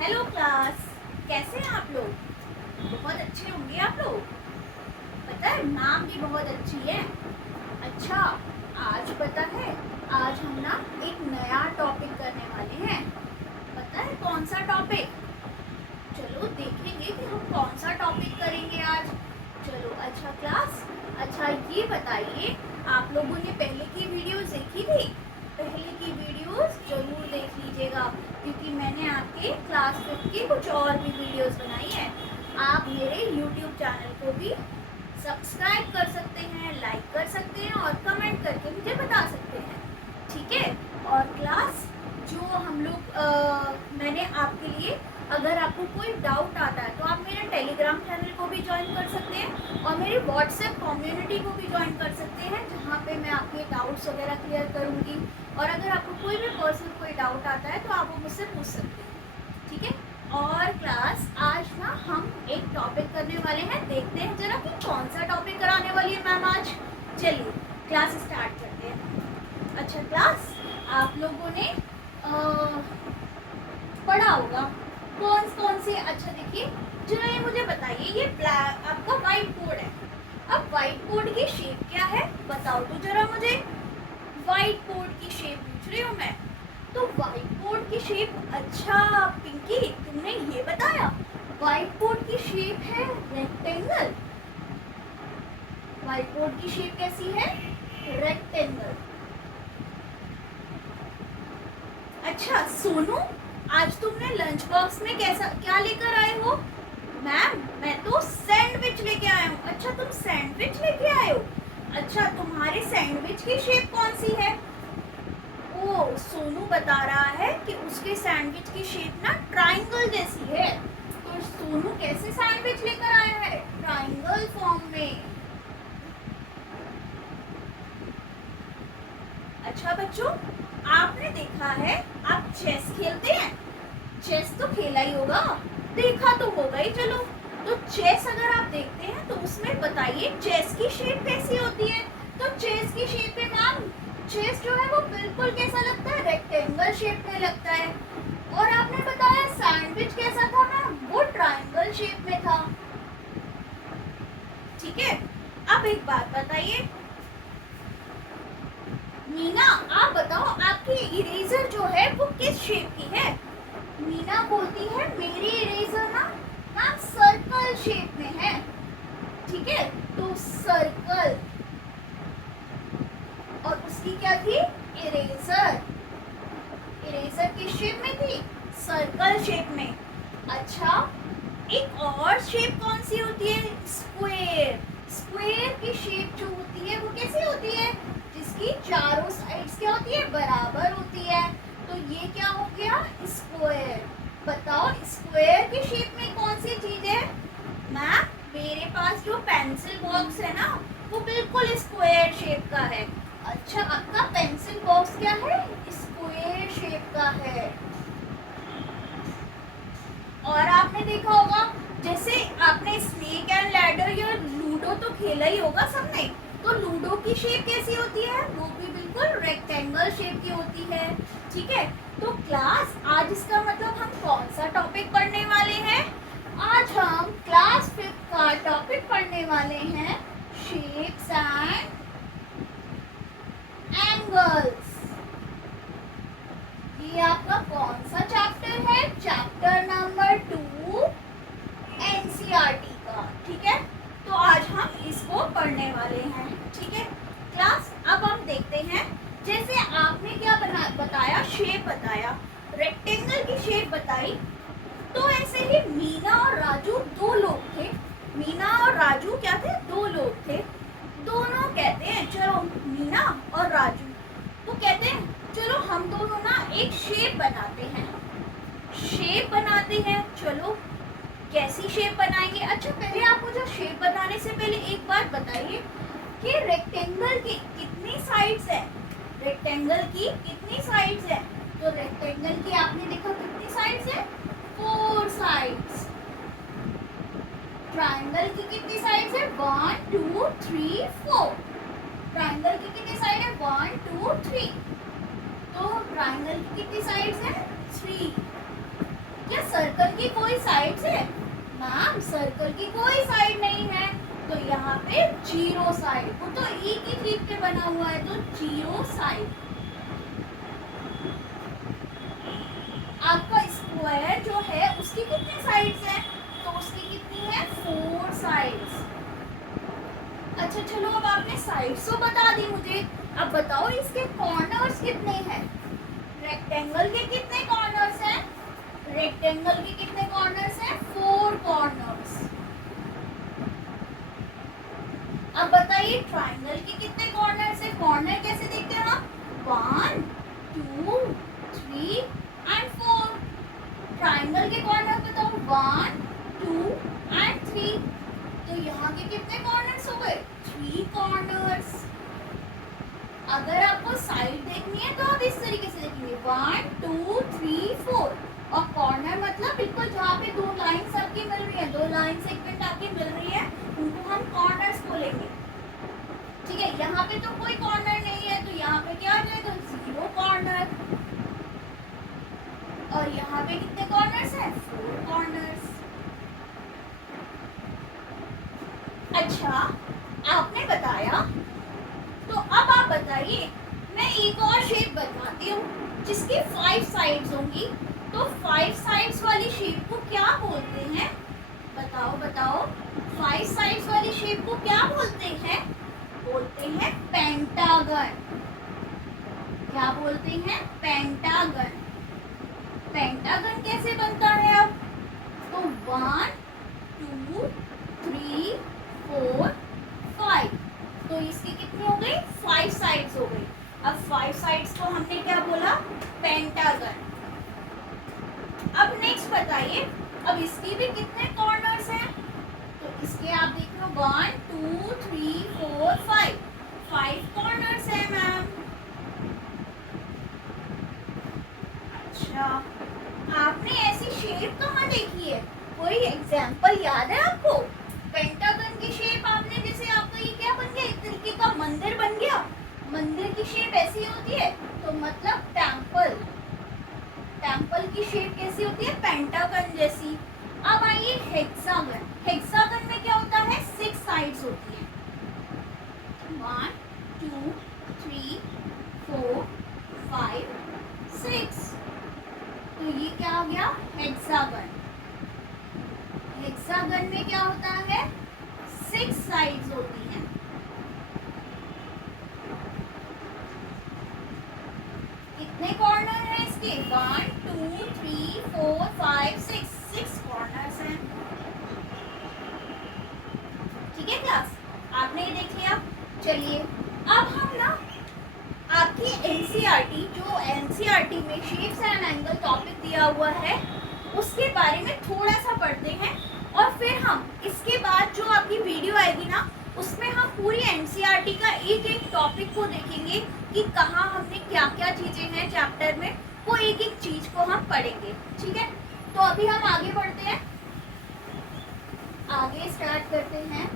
Hello class, कैसे हैं आप लोग? बहुत अच्छे होंगे आप लोग। पता है मैम भी बहुत अच्छी है। अच्छा, आज पता है, आज हम ना एक नया टॉपिक करने वाले हैं। पता है कौन सा टॉपिक? चलो देखेंगे कि हम कौन सा टॉपिक करेंगे आज। चलो अच्छा क्लास, अच्छा ये बताइए, आप लोगों ने पहले की वीडियोस देखी थी? पहले की वीडियोस जरूर देख लीजिएगा, क्योंकि मैंने आपके क्लास 5 की कुछ और भी वीडियोस बनाई है। आप मेरे यूट्यूब चैनल को भी सब्सक्राइब कर सकते हैं, लाइक कर सकते हैं और कमेंट करके मुझे बता सकते हैं, ठीक है? और क्लास, जो हम लोग मैंने आपके लिए, अगर आपको कोई डाउट आता है तो आप मेरे टेलीग्राम चैनल को भी ज्वाइन कर सकते हैं और मेरी व्हाट्सएप कम्युनिटी को भी ज्वाइन कर सकते हैं, जहाँ पे मैं आपके डाउट्स वगैरह क्लियर करूँगी। और अगर आपको कोई भी पर्सनल कोई डाउट आता है तो आप वो मुझसे पूछ सकते हैं, ठीक है? और क्लास, आज ना हम एक टॉपिक करने वाले हैं। देखते हैं जरा कि कौन सा टॉपिक कराने वाली है मैम आज। चलिए क्लास स्टार्ट करते हैं। अच्छा क्लास, आप लोगों ने पढ़ा होगा कौन कौन से। अच्छा देखिए, जरा ये मुझे बताइए, ये ब्लैक आपका व्हाइट बोर्ड है। अब व्हाइट बोर्ड की शेप क्या है बताओ तो जरा मुझे। व्हाइट बोर्ड की शेप पूछ रही हूँ मैं, तो व्हाइट बोर्ड की शेप। अच्छा पिंकी, तुमने ये बताया व्हाइट बोर्ड की शेप है रेक्टेंगल। व्हाइट बोर्ड की शेप कैसी है? रेक्टेंगल। अच्छा सोनू, आज तुमने लंच बॉक्स में कैसा क्या लेकर आए हो? मैम मैं तो सैंडविच लेके आया हूँ। अच्छा तुम सैंडविच लेके आए हो। अच्छा तुम्हारे सैंडविच की शेप कौन सी है? ओ, सोनू बता रहा है कि उसके सैंडविच की शेप ना ट्रायंगल जैसी है। तो सोनू कैसे सैंडविच लेकर आया है? ट्रायंगल फॉर्म में। अच्छा बच्चों, आपने देखा है, आप चेस खेलते हैं? चेस तो खेला ही होगा, देखा तो होगा ही। चलो, तो चेस अगर आप देखते हैं तो उसमें बताइए चेस की शेप कैसी होती है? तो चेस की शेप में मैम, चेस जो है वो बिल्कुल कैसा लगता है? रेक्टेंगल शेप में लगता है। और आपने बताया सैंडविच कैसा था मैम? वो ट्रायंगल शेप में था, ठीक है? अब एक बात बताइए मीना, आप बताओ आपकी इरेजर जो है वो किस शेप की है? मीना बोलती है मेरी इरेजर ना मैम सर्कल शेप में है, ठीक है? तो सर्कल, और उसकी क्या थी? इरेजर। इरेजर किस शेप में थी? सर्कल शेप में। अच्छा, एक और शेप कौन सी होती है? स्क्वायर। स्क्वायर की शेप जो होती है वो कैसी होती है? जिसकी चारों साइड्स क्या होती है? बराबर होती है। तो ये क्या हो गया? स्क्वायर। बताओ स्क्वायर की शेप में कौन सी चीज है? मैम मेरे पास जो पेंसिल बॉक्स है ना वो बिल्कुल स्क्वायर शेप का है। अच्छा, आपका पेंसिल बॉक्स क्या है? स्क्वायर शेप का है। और आपने देखा होगा, जैसे आपने स्नेक एंड लैडर या लूडो तो खेला ही होगा सबने, तो लूडो की शेप कैसी होती है? वो भी बिल्कुल रेक्टेंगल शेप की होती है, ठीक है? तो क्लास, आज इसका मतलब हम कौन सा टॉपिक पढ़ने वाले हैं? आज हम क्लास 5 का टॉपिक पढ़ने वाले हैं, शेप्स एंड एंगल्स। ये आपका कौन सा चैप्टर है? चैप्टर नंबर 2 एनसीईआरटी का, ठीक है? तो आज हम इसको पढ़ने वाले हैं, ठीक है क्लास? अब हम देखते हैं, जैसे आपने क्या बताया, शेप बताया, रेक्टेंगल की शेप बताई, तो ऐसे ही मीना और राजू दो लोग थे। मीना और राजू क्या थे? दो लोग थे। दोनों कहते हैं चलो, मीना और राजू वो कहते हैं चलो हम दोनों ना एक शेप बनाते हैं। शेप बनाते हैं, चलो कैसी शेप बनाएंगे? अच्छा पहले आप मुझे शेप बनाने से पहले एक बात बताइए कि रेक्टेंगल की कितनी साइड्स है? रेक्टेंगल की कितनी साइड्स है? तो रेक्टेंगल की आपने देखा कितनी साइड्स है? 4 साइड्स। ट्रायंगल की कितनी साइड्स है? 1 2 3 4। ट्रायंगल की कितनी साइड है? 1 2 3। तो ट्रायंगल की कितनी साइड्स है? 3। क्या सर्कल की कोई साइड है? मैम सर्कल की कोई साइड नहीं है, तो यहाँ पे जीरो साइड। वो तो एक ही चीज पे बना हुआ है, तो जीरो साइड। आपका स्क्वायर जो है उसकी कितनी साइड्स हैं? तो उसकी कितनी है? 4 साइड्स। अच्छा चलो, अब आपने साइड्स तो बता दी मुझे, अब बताओ इसके कॉर्नर्स कितने हैं? रेक्टेंगल के कितने कॉर्नर्स हैं? रेक्टेंगल के कितने कॉर्नर्स हैं? 4 कॉर्नर्स। अब बताइए ट्राइंगल के कितने कॉर्नर्स हैं? कॉर्नर कैसे देखते हैं हम? 1 2 3 एंड 4। ट्राइंगल के कॉर्नर बताओ, 1 2 एंड 3। तो यहाँ के कितने कॉर्नर्स हो गए? 3 कॉर्नर्स। अगर आपको साइड देखनी है तो आप इस तरीके से देखेंगे, 1 2 3 4। और कॉर्नर मतलब बिल्कुल जहाँ पे दो लाइंस आपकी मिल रही है, दो लाइन सेगमेंट आपकी मिल रही है, उनको हम कॉर्नर्स बोलेंगे। ठीक है, यहाँ पे तो कोई कॉर्नर नहीं है, तो यहाँ पे क्या आ जाएगा? 0 कॉर्नर। और यहाँ पे कितने कॉर्नर्स हैं? 4 कॉर्नर्स। अच्छा, आपने बताया, तो अब आप बताइए, मैं एक और शेप बताती हूँ जिसकी 5 साइड्स होंगी। तो 5 साइड्स वाली शेप को क्या बोलते हैं? बताओ बताओ, 5 साइड्स वाली शेप को क्या बोलते हैं? बोलते हैं पेंटागन। क्या बोलते हैं? पेंटागन। पेंटागन कैसे बनता है? अब तो 1 2 3 4 5। तो इसकी कितनी हो गई? 5 साइड्स हो गई। अब 5 साइड्स को हमने क्या बोला? पेंटागन। अब नेक्स्ट बताइए, अब इसकी भी कितने कॉर्नर्स हैं? तो इसके आप देख लो, 1 2 3 4 5। 5 कॉर्नर्स हैं मैम। अच्छा, आपने ऐसी शेप कहाँ देखी है? कोई एग्जाम्पल याद है आपको? पेंटागन की शेप आपने, जैसे आपका ये क्या बन गया? एक तरीके का मंदिर बन गया। मंदिर की शेप ऐसी होती है, तो मतलब टेम्पल। टेम्पल की शेप कैसी होती है? पेंटागन जैसी। अब आइए हेक्सागन। हेक्सागन में क्या होता है? 6 साइड्स होती है। 1 2 3 4 5 6। तो ये क्या आ गया? हेक्सागन। हेक्सागन में क्या होता है? 6 साइड्स होती हैं। कितने कॉर्नर हैं इसके? 1 2 3 4 5 6। 6 कॉर्नर्स हैं। ठीक है क्लास, आपने ये देख लिया। चलिए, अब हम ना आपकी एनसीईआरटी, जो एनसीईआरटी में शेप्स एंड एंगल टॉपिक दिया हुआ है, उसके बारे में थोड़ा सा पढ़ते हैं। और फिर हम इसके बाद जो आपकी वीडियो आएगी ना, उसमें हम पूरी एनसीईआरटी का एक एक टॉपिक को देखेंगे कि कहाँ हमने क्या क्या चीज़ें हैं चैप्टर में, वो एक एक चीज़ को हम पढ़ेंगे। ठीक है, तो अभी हम आगे बढ़ते हैं, आगे स्टार्ट करते हैं।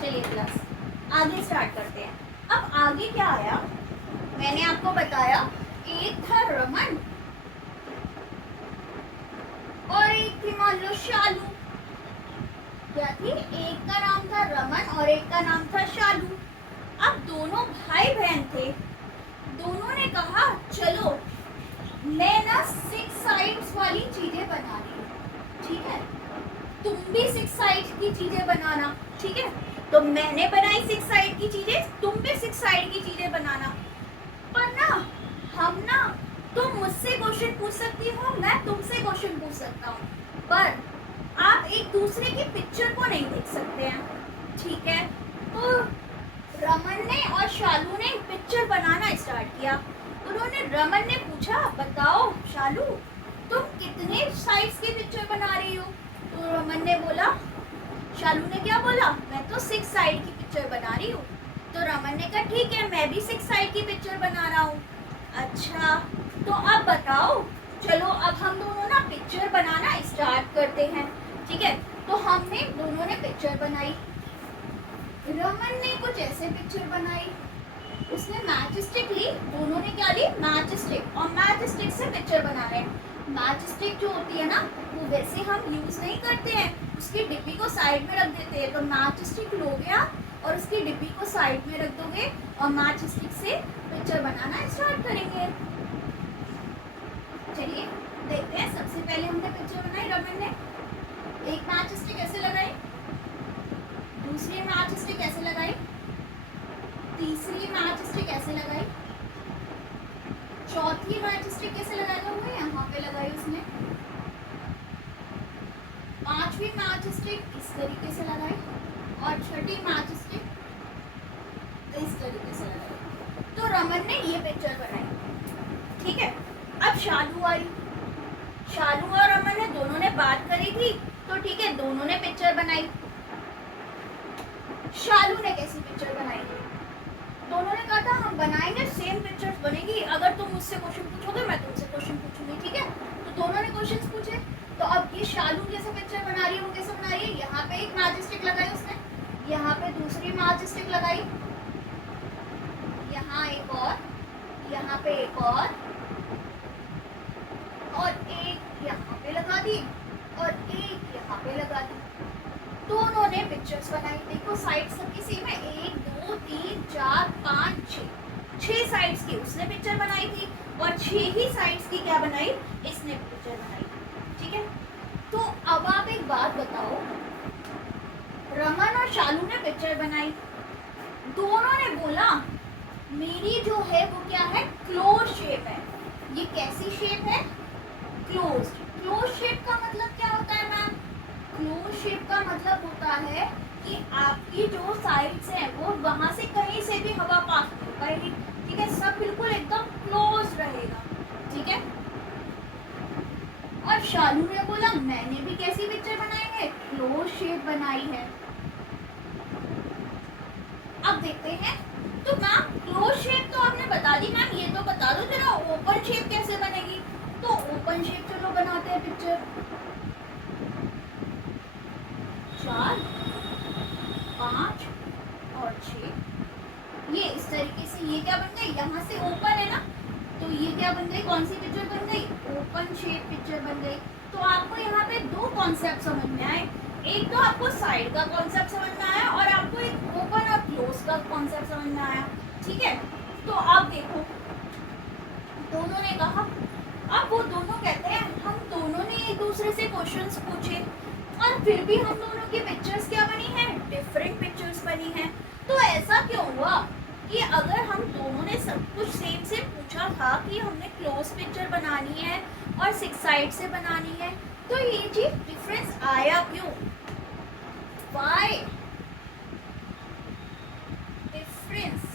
चलिए क्लास, आगे स्टार्ट करते हैं। अब आगे क्या आया? मैंने आपको बताया, एक था रमन और एक थी मान लो शालू। क्या थी? एक का नाम था रमन और एक का नाम था शालू। अब दोनों भाई बहन थे। दोनों ने कहा चलो मैं ना 6 साइड्स वाली चीजें बना रही हूँ। ठीक है, तुम भी 6 साइड की चीजें बनाना। ठीक है, तो मैंने बनाई 6 साइड की चीजें, तुम भी 6 साइड की चीजें बनाना। पर ना हम ना, तुम मुझसे क्वेश्चन पूछ सकती हो, मैं तुमसे क्वेश्चन पूछ सकता हूँ, पर आप एक दूसरे की पिक्चर को नहीं देख सकते हैं। ठीक है, तो रमन ने और शालू ने पिक्चर बनाना स्टार्ट किया। उन्होंने, रमन ने पूछा बताओ शालू तुम कितने साइड्स की पिक्चर बना रही हो? तो रमन ने बोला, शालू ने क्या बोला? मैं तो 6 साइड की पिक्चर बना रही हूँ। तो रमन ने कहा ठीक है, मैं भी 6 साइड की पिक्चर बना रहा हूँ। अच्छा, तो अब बताओ, चलो अब हम दोनों ना पिक्चर बनाना स्टार्ट करते हैं। ठीक है, तो हमने दोनों ने पिक्चर बनाई। रमन ने कुछ ऐसे पिक्चर बनाई, उसने मैच स्टिक ली, दोनों ने क्या ली, मैच स्टिक, और मैच स्टिक से पिक्चर बना रहे हैं। मैच स्टिक जो होती है ना, वो वैसे हम यूज नहीं करते हैं, उसकी डिब्बी को साइड में रख देते हैं। तो मैच स्टिक लोगे आप और उसकी डिब्बी को साइड में रख दोगे और मैच स्टिक से पिक्चर बनाना स्टार्ट करेंगे। चलिए देखते हैं। सबसे पहले हमने पिक्चर बनाई, रमन ने एक मैच स्टिक ऐसे लगाई, दूसरी मैच स्टिक ऐसे लगाई, तीसरी मैच स्टिक ऐसे लगाई, चौथी मैच स्टिक कैसे लगाया हुआ, यहाँ पे लगाई उसने, पांचवी मैच स्टिक इस तरीके से लगाई और छठी मैच स्टिक इस तरीके से लगाई। तो रमन ने ये पिक्चर बनाई। ठीक है, अब शालू आई। शालू और रमन ने दोनों ने बात करी थी, तो ठीक है, दोनों ने पिक्चर बनाई। शालू ने कैसी पिक्चर बनाई, दोनों ने कहा था हम बनाएंगे, सेम पिक्चर्स बनेगी, अगर तुम मुझसे क्वेश्चन पूछोगे मैं तुमसे क्वेश्चन पूछूंगी। ठीक है, तो दोनों ने क्वेश्चंस पूछे। तो अब ये शालू कैसे पिक्चर बना रही है, वो कैसे बना रही है, यहाँ पे एक मैच स्टिक लगाई उसने, यहाँ पे दूसरी मैच स्टिक लगाई, यहाँ एक और, यहाँ पे एक और एक यहाँ पे लगा दी और एक यहाँ पे लगा दी। दोनों ने पिक्चर्स बनाई। देखो साइड सबकी सेम है, 1 2 3 4 5 6 साइड्स की उसने पिक्चर बनाई थी और 6 ही साइड्स की क्या बनाई, इसने पिक्चर बनाई। ठीक है, तो अब आप एक बात बताओ, रमन और शालू ने पिक्चर बनाई, दोनों ने बोला मेरी जो है वो क्या है, क्लोज शेप है। ये कैसी शेप है, क्लोज्ड। क्लोज शेप का मतलब क्या होता है मैम, क्लोज शेप का मतलब होता है कि आपकी जो साइड्स हैं वो वहां से कहीं से भी हवा पास नहीं पाएगी। ठीक है, सब बिल्कुल एकदम क्लोज रहेगा। ठीक है, और शालू ने बोला मैंने भी कैसी पिक्चर बनाई है, क्लोज शेप बनाई है। अब देखते हैं, तो मैम क्लोज शेप तो आपने बता दी, मैम ये तो बता दो जरा ओपन शेप कैसे बनेगी। तो ओपन शेप चलो बनाते हैं पिक्चर। 4 5 और 6, ये इस तरीके से, ये क्या बन गई, यहाँ से ओपन है ना, तो ये क्या बन गई, कौन सी पिक्चर बन गई, ओपन शेप पिक्चर बन गई। तो आपको यहाँ पे दो कॉन्सेप्ट समझ में आए, एक तो आपको साइड का कॉन्सेप्ट समझ में आया और आपको एक ओपन और क्लोज का कॉन्सेप्ट समझ में आया। ठीक है, तो आप देखो दोनों ने कहा, अब वो दोनों कहते हैं हम दोनों ने एक दूसरे से क्वेश्चंस पूछे और फिर भी हम दोनों की पिक्चर्स क्या बनी है, डिफरेंट पिक्चर्स बनी है। तो ऐसा क्यों हुआ कि अगर हम दोनों ने सब कुछ सेम से पूछा था कि हमने क्लोज पिक्चर बनानी है और 6 साइड से बनानी है, तो ये चीज डिफरेंस आया क्यों, why difference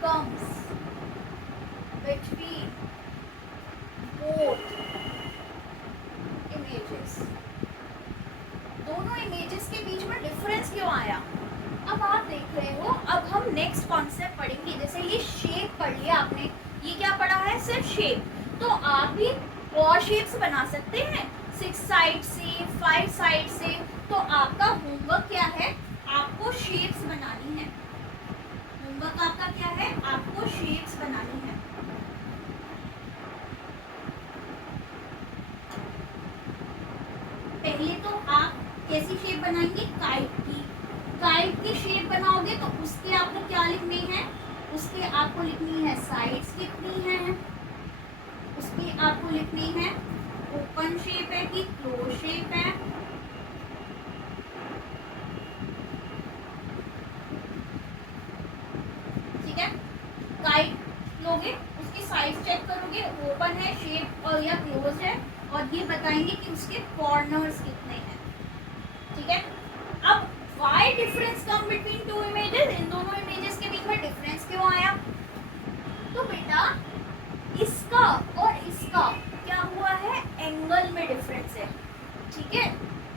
comes between both images, दोनों इमेजेस के बीच में डिफरेंस क्यों आया। अब आप देख रहे हो, अब हम नेक्स्ट कॉन्सेप्ट पढ़ेंगे। जैसे ये शेप पढ़ लिया आपने, ये क्या पढ़ा है, सिर्फ शेप। तो आप भी और शेप्स बना सकते हैं 6 साइड से, 5 साइड से। तो आपका होमवर्क क्या है, आपको शेप्स बनानी है। होमवर्क आपका क्या है, आपको शेप्स बनानी है। पहले तो आप कैसी शेप बनाएंगे, काइट की। काइट की शेप बनाओगे तो उसके आपको क्या लिखनी है, उसके आपको लिखनी है साइड्स कितनी है, उसकी आपको लिखनी है ओपन शेप है कि क्लोज शेप है। ठीक है, काइट लोगे, उसकी साइज चेक करोगे, ओपन है शेप और या क्लोज है, और ये बताएंगे कि उसके कॉर्नर्स कितने हैं। ठीक है, अब why difference come between two images, इन दोनों इमेजेस के बीच में डिफरेंस क्यों आया। तो बेटा इसका और इसका क्या हुआ है, एंगल में डिफरेंस है। ठीक है,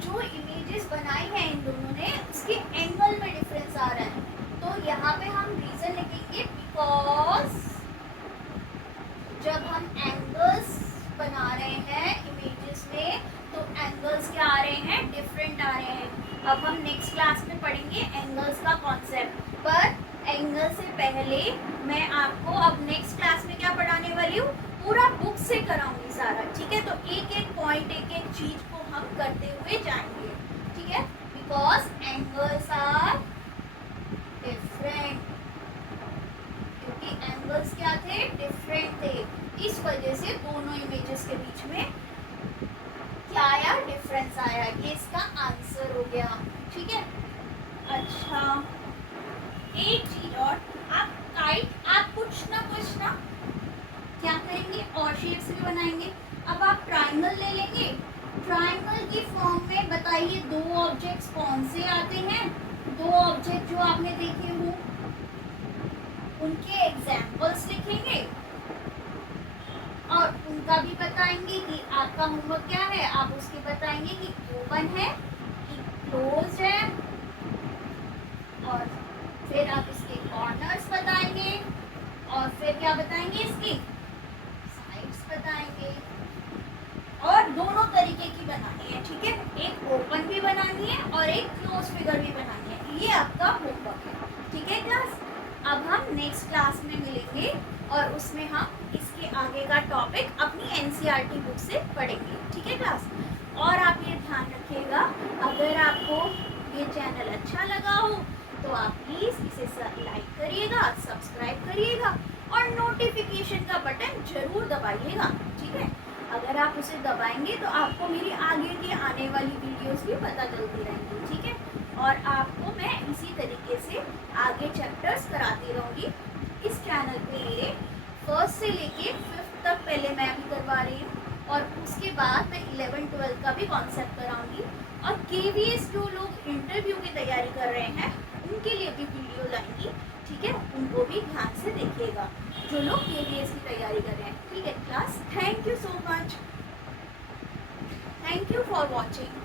जो इमेजेस बनाई है इन दोनों ने, उसके एंगल में डिफरेंस आ रहा है। तो यहाँ पे हम रीजन लिखेंगे बिकॉज जब हम एंगल्स बना रहे हैं इमेजेस में, तो एंगल्स क्या आ रहे हैं, डिफरेंट आ रहे हैं। अब हम नेक्स्ट क्लास में पढ़ेंगे एंगल्स का कॉन्सेप्ट, पर एंगल से पहले मैं आपको अब नेक्स्ट क्लास में क्या पढ़ाने वाली हूँ, पूरा बुक से कराऊंगी सारा, ठीक है। तो एक एक पॉइंट, एक एक चीज को हम करते हुए जाएंगे, ठीक है। बिकॉज एंगल्स आर डिफरेंट, क्योंकि एंगल्स क्या थे, डिफरेंट थे, इस वजह से दोनों इमेजेस के बीच में क्या आया, डिफरेंस आया। ये इसका आंसर हो गया, ठीक है। अच्छा, एक चीज और, आप काइट आप कुछ ना क्या करेंगे, और शेप्स भी बनाएंगे। अब आप ट्राइंगल ले लेंगे, ट्राइंगल की फॉर्म में बताइए दो ऑब्जेक्ट्स कौन से आते हैं, दो ऑब्जेक्ट जो आपने देखे हो उनके एग्जाम्पल्स लिखेंगे और उनका भी बताएंगे कि आपका होमवर्क क्या है। आप उसके बताएंगे कि ओपन है कि क्लोज है, और फिर आप इसके कॉर्नर्स बताएंगे, और फिर क्या बताएंगे, इसकी साइड्स बताएंगे, और दोनों तरीके की बनानी है, ठीक है। एक ओपन भी बनानी है और एक क्लोज फिगर भी बनानी है। ये आपका होमवर्क है, ठीक है क्लास। अब हम नेक्स्ट क्लास में मिलेंगे और उसमें हम इसके आगे का टॉपिक अपनी एनसीईआरटी बुक से पढ़ेंगे, ठीक है क्लास। और आप ये ध्यान रखिएगा, अगर आपको ये चैनल अच्छा लगा हो तो आप प्लीज़ इसे लाइक करिएगा, सब्सक्राइब करिएगा और नोटिफिकेशन का बटन जरूर दबाइएगा, ठीक है। अगर आप उसे दबाएंगे तो आपको मेरी आगे की आने वाली वीडियोस भी पता चलती रहेंगी, ठीक है। और आपको मैं इसी तरीके से आगे चैप्टर्स कराती रहूँगी। इस चैनल पे मेरे फर्स्ट से लेके 5th तक पहले मैं भी करवा रही हूँ, और उसके बाद मैं 11th 12th का भी कॉन्सेप्ट कराऊंगी। और KVS जो लोग इंटरव्यू की तैयारी कर रहे हैं उनके लिए भी वीडियो लाएंगी, ठीक है। उनको भी ध्यान से देखिएगा जो लोग KVS की तैयारी कर रहे हैं, ठीक है class. Thank you so much, thank you for watching.